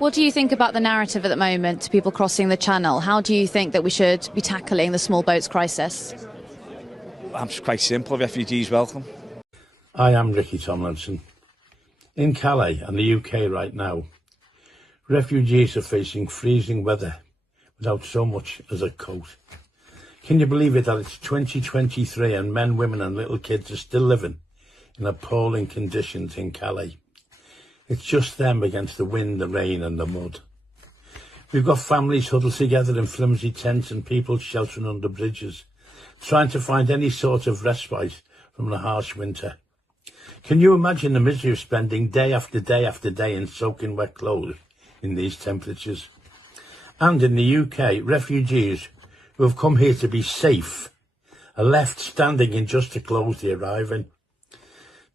What do you think about the narrative at the moment to people crossing the channel? How do you think that we should be tackling the small boats crisis? It's quite simple. Refugees welcome. I am Ricky Tomlinson. In Calais and the UK right now, refugees are facing freezing weather without so much as a coat. Can you believe it that it's 2023 and men, women and little kids are still living in appalling conditions in Calais? It's just them against the wind, the rain and the mud. We've got families huddled together in flimsy tents and people sheltering under bridges, trying to find any sort of respite from the harsh winter. Can you imagine the misery of spending day after day after day in soaking wet clothes in these temperatures? And in the UK, refugees who have come here to be safe are left standing in just the clothes they arrive in.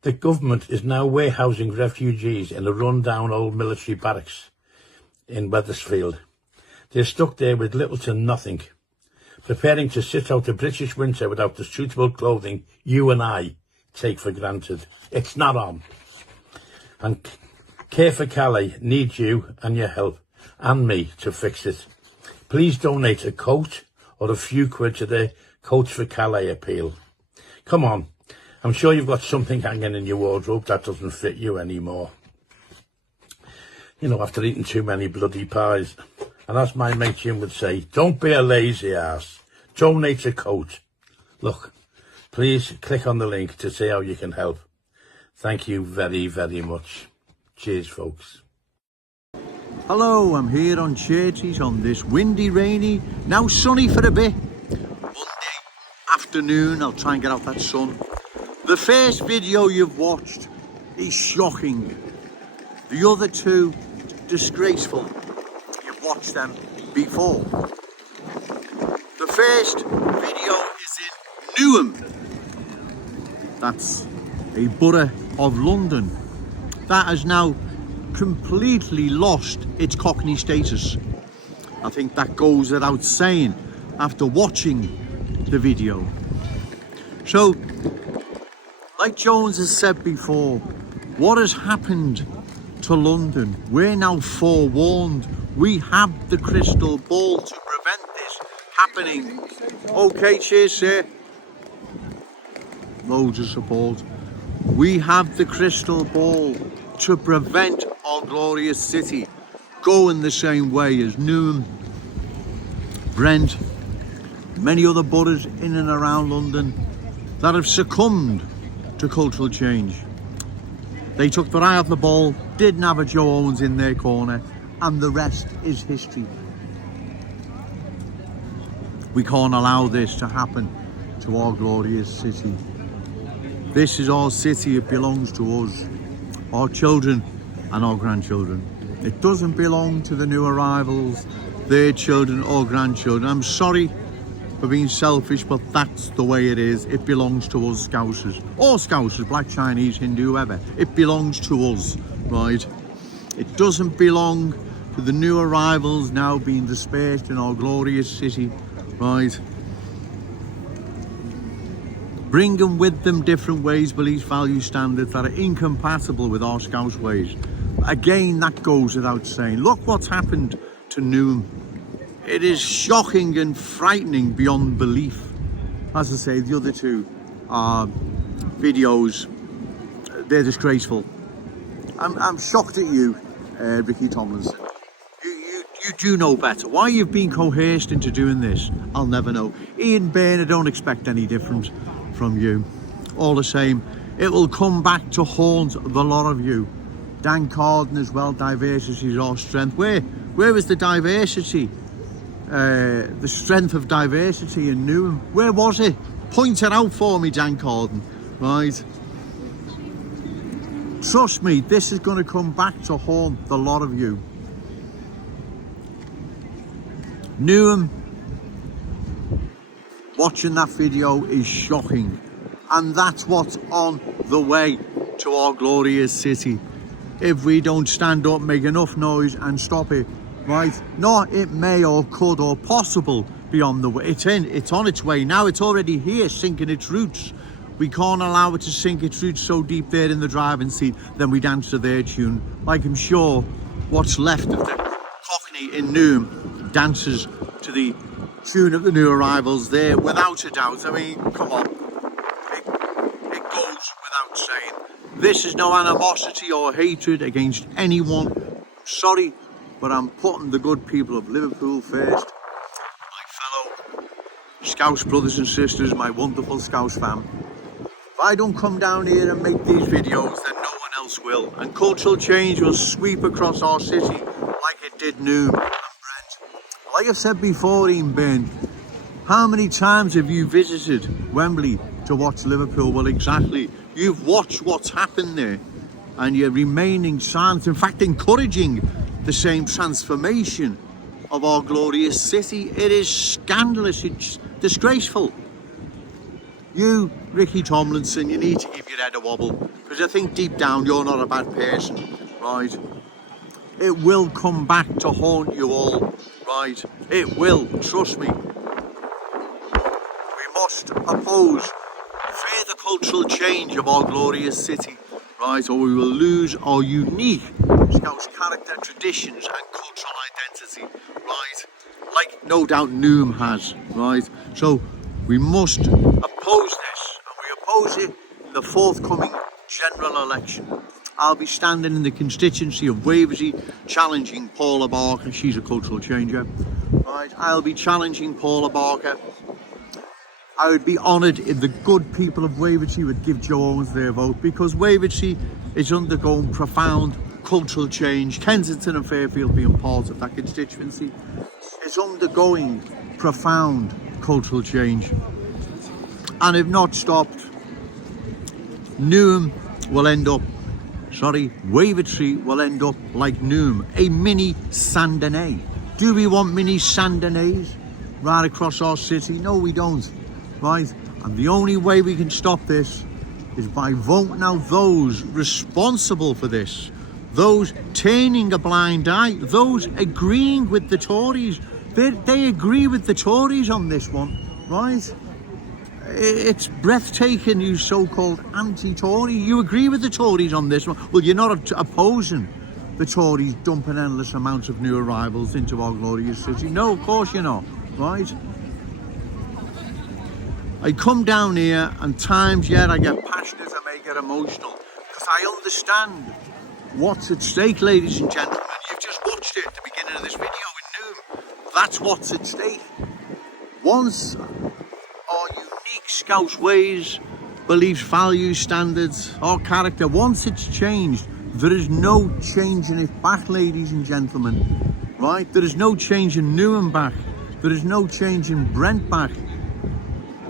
The government is now warehousing refugees in a run-down old military barracks in Wethersfield. They're stuck there with little to nothing, preparing to sit out the British winter without the suitable clothing you and I take for granted. It's not on. And Care for Calais needs you and your help, and me, to fix it. Please donate a coat or a few quid to the Coats for Calais appeal. Come on. I'm sure you've got something hanging in your wardrobe that doesn't fit you anymore. You know, after eating too many bloody pies. And as my mate Jim would say, don't be a lazy ass. Donate a coat. Look, please click on the link to see how you can help. Thank you very, very much. Cheers, folks. Hello, I'm here on Cherties on this windy, rainy, now sunny for a bit Monday afternoon. I'll try and get out that sun. The first video you've watched is shocking. The other two, disgraceful. You've watched them before. The first video is in Newham. That's a borough of London that has now completely lost its Cockney status. I think that goes without saying after watching the video. So, like Jones has said before, what has happened to London? We're now forewarned. We have the crystal ball to prevent this happening. Okay, cheers, sir. Loads of support. We have the crystal ball to prevent our glorious city going the same way as Newham, Brent, many other boroughs in and around London that have succumbed to cultural change. They took their eye off the ball, didn't have a Joe Owens in their corner, and the rest is history. We can't allow this to happen to our glorious city. This is our city, it belongs to us, our children and our grandchildren. It doesn't belong to the new arrivals, their children or grandchildren. I'm sorry for being selfish, but that's the way it is. It belongs to us Scousers. All Scousers, black, Chinese, Hindu, whoever. It belongs to us, right? It doesn't belong to the new arrivals now being dispersed in our glorious city, right? Bringing with them different ways, beliefs, value, standards that are incompatible with our Scouse ways. Again, that goes without saying. Look what's happened to Newham. It is shocking and frightening beyond belief. As I say, the other two videos, they're disgraceful. I'm shocked at you, Ricky Tomlinson. You do know better. Why you've been coerced into doing this, I'll never know. Ian Byrne, I don't expect any different from you. All the same, it will come back to haunt the lot of you. Dan Carden as well, diversity is our strength. Where is the diversity? The strength of diversity in Newham. Where was it? Point it out for me, Dan Carden. Right? Trust me, this is going to come back to haunt the lot of you. Newham, watching that video is shocking. And that's what's on the way to our glorious city. If we don't stand up, make enough noise and stop it, right? No, it may or could or possible be on the way. It's on its way now. It's already here, sinking its roots. We can't allow it to sink its roots so deep there in the driving seat, then we dance to their tune. Like I'm sure what's left of the Cockney in Noom dances to the tune of the new arrivals there, without a doubt. I mean, come on, it goes without saying. This is no animosity or hatred against anyone. I'm sorry, but I'm putting the good people of Liverpool first. My fellow Scouse brothers and sisters, my wonderful Scouse fam. If I don't come down here and make these videos, then no one else will. And cultural change will sweep across our city like it did Noom and Brent. Like I've said before, Ian Byrne, how many times have you visited Wembley to watch Liverpool? Well, exactly. You've watched what's happened there and you're remaining silent, in fact encouraging the same transformation of our glorious city. It is scandalous, it's disgraceful. You, Ricky Tomlinson, you need to give your head a wobble, because I think deep down you're not a bad person, right? It will come back to haunt you all, right? It will, trust me. We must oppose further cultural change of our glorious city, right? Or we will lose our unique Scouse character, traditions and cultural identity, right? Like no doubt Noom has, right? So we must oppose this, and we oppose it in the forthcoming general election. I'll be standing in the constituency of Waversley challenging Paula Barker. She's a cultural changer, right? I'll be challenging Paula Barker. I would be honoured if the good people of Waversley would give Joe Owens their vote, because Waversley is undergoing profound cultural change. Kensington and Fairfield being part of that constituency is undergoing profound cultural change. And if not stopped, Waversley will end up like Noom, a mini Sandonay. Do we want mini Sandonays right across our city? No, we don't. Right? And the only way we can stop this is by voting out those responsible for this, those turning a blind eye, those agreeing with the Tories. They agree with the Tories on this one, right? It's breathtaking, you so-called anti-Tory. You agree with the Tories on this one. Well, you're not opposing the Tories dumping endless amounts of new arrivals into our glorious city. No, of course you're not, right? I come down here and times yet I get passionate, I may get emotional, because I understand what's at stake, ladies and gentlemen. You've just watched it at the beginning of this video in Noom. That's what's at stake. Once our unique Scouse ways, beliefs, values, standards, our character, once it's changed, there is no changing it back, ladies and gentlemen, right? There is no change in Newham back. There is no change in Brent back.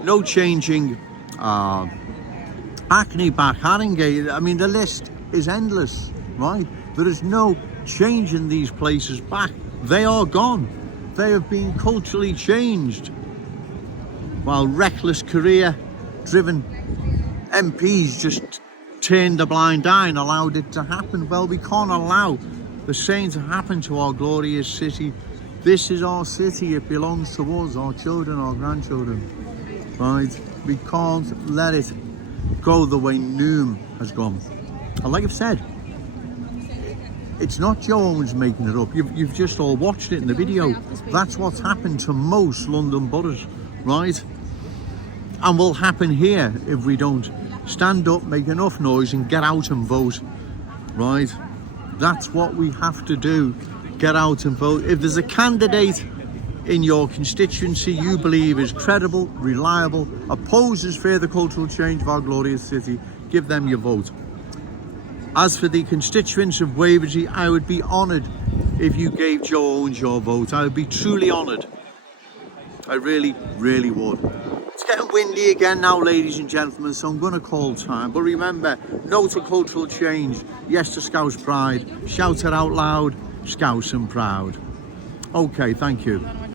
No changing Hackney back, Haringey. I mean, the list is endless, right? There is no change in these places back. They are gone. They have been culturally changed. While reckless career-driven MPs just turned a blind eye and allowed it to happen. Well, we can't allow the same to happen to our glorious city. This is our city. It belongs to us, our children, our grandchildren. Right, we can't let it go the way Noom has gone. And like I've said, it's not Joe Owens making it up. You've just all watched it in the video. That's what's happened to most London boroughs, right? And will happen here if we don't stand up, make enough noise and get out and vote, right? That's what we have to do. Get out and vote. If there's a candidate in your constituency you believe is credible, reliable, opposes further cultural change of our glorious city, give them your vote. As for the constituents of Waversley, I would be honoured if you gave Joe Owens your vote. I would be truly honoured. I really, really would. It's getting windy again now, ladies and gentlemen, so I'm going to call time. But remember, no to cultural change, yes to Scouse pride, shout it out loud, Scouse and proud. Okay, thank you.